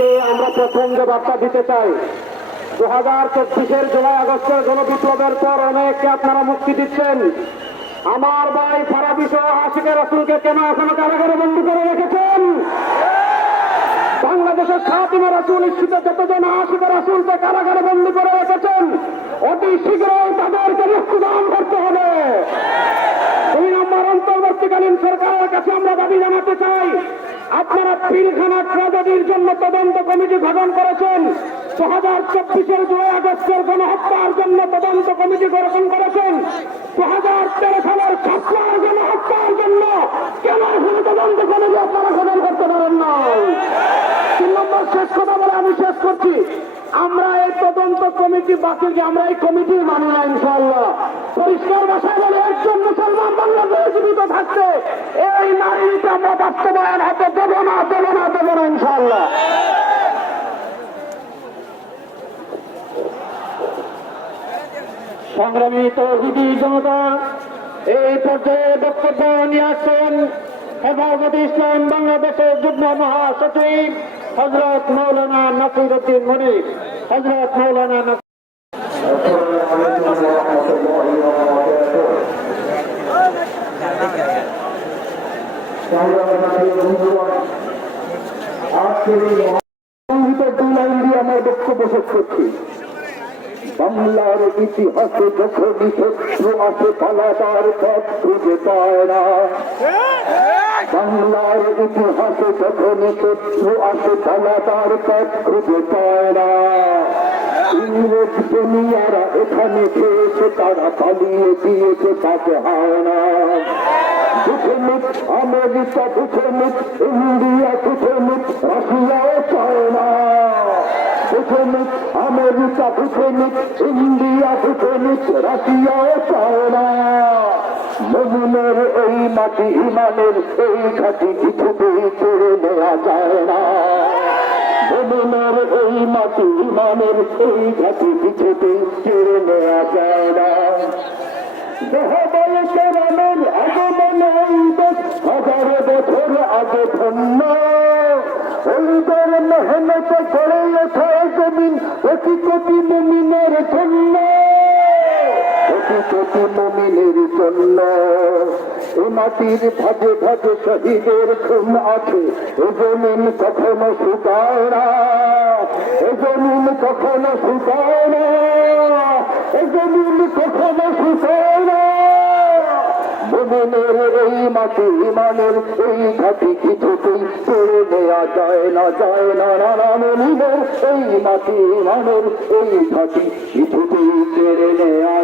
আপনাদেরকে আমরা প্রসঙ্গে বার্তা দিতে চাই দু হাজার চব্বিশের জুলাই আগস্টের গণবিপ্লবের পর অনেককে আপনারা মুক্তি দিচ্ছেন। আমার ভাই সারা বিশ্ব আশিকের রসুলকে কেন এখনও কারাগারে বন্দী করে রেখেছেন। বাংলাদেশের খাতিমা রাসুল ইস্যুতে যতজন আশিক রাসুলকে কারাগারে বন্দী করে রেখেছেন, অতি শীঘ্রই তাদেরকে মুক্তিদান করতে হবে দুই নম্বর অন্তর্বর্তীকালীন সরকারের কাছে আমরা দাবি জানাতে চাই, আপনারা পিলখানা ট্রাজেডির জন্য তদন্ত কমিটি গঠন করেছেন। দু হাজার চব্বিশের জুলাই আগস্টের গণহত্যার জন্য তদন্ত কমিটি গঠন করেছেন। দু হাজার তেরো সালের খাপলার গণহত্যার জন্য কেন এখনও তদন্ত কমিটি আপনারা গঠন করতে পারেন না তিন নম্বর, শেষ কথা বলে আমি শেষ করছি। আমরা এই তদন্ত কমিটি যে আমরা এই কমিটি মানি না ইনশাল্লাহ পরিষ্কার ভাষায় বলে, একজন মুসলমান বাংলাদেশ থাকতে এই নারীকে আমরা বাস্তবায়ন হাতে দেবো না দেবো না দেবো না ইনশাল্লাহ সংগ্রামী তৌহিদি জনতা, এই পর্যায়ে বক্তব্য নিয়ে আসছেন হেফাজত ইসলাম বাংলাদেশের যুগ্ম মহাসচিব হজরত মৌলানা নাসির উদ্দিন মনির। হজরত মৌলানা নাসির সংহিত দুই লাইন দিয়ে আমার বক্তব্য শেষ করছি বাংলার ইতিহাসে যখনই শত্রু আসে পালাবার পথ খুঁজে পায় না বাংলার ইতিহাসে যখনই শত্রু আসে পালাবার পথ খুঁজে পায় না ইংরেজ দুনিয়ারা এখানে খেয়েছে তারা পালিয়ে দিয়েছে তাকে হয় না বুঝে মুখ আমেরিকা বুঝে মুখ, ইন্ডিয়া বুঝে মুখ, রাশিয়াও চায় না। বুঝে মুখ, আমেরিকা বুঝে মুখ, ইন্ডিয়া বুঝে মুখ, রাশিয়াও চায় না। মমিনের এই মাটি, ইমানের এই ঘাটি কিছুতেই ছেড়ে নেওয়া যায় না। মমিনের এই মাটি, ইমানের এই ঘাটি কিছুতেই ছেড়ে নেওয়া যায় না। দেহবল কেরামের আগমন মেহনত গড়ে ওঠা জমিন। কোটি কোটি মুমিনের জন্য? কোটি কোটি মুমিনের জন্য? এ মাটির ভাজে ভাজে শহীদের খুন আছে। এ জমিন কখনো শুকায় না। এ জমিন কখনো শুকায় না। এ জমিন কখনো শুকায় না। মোমেনের মাটি ইমানের এই ঘাটি কিছুতেই করে নেওয়া যায় না যায় না, নানা মনিমের এই মাটি ইমানের এই ঘাটি কিছুতেই পেরে নেওয়া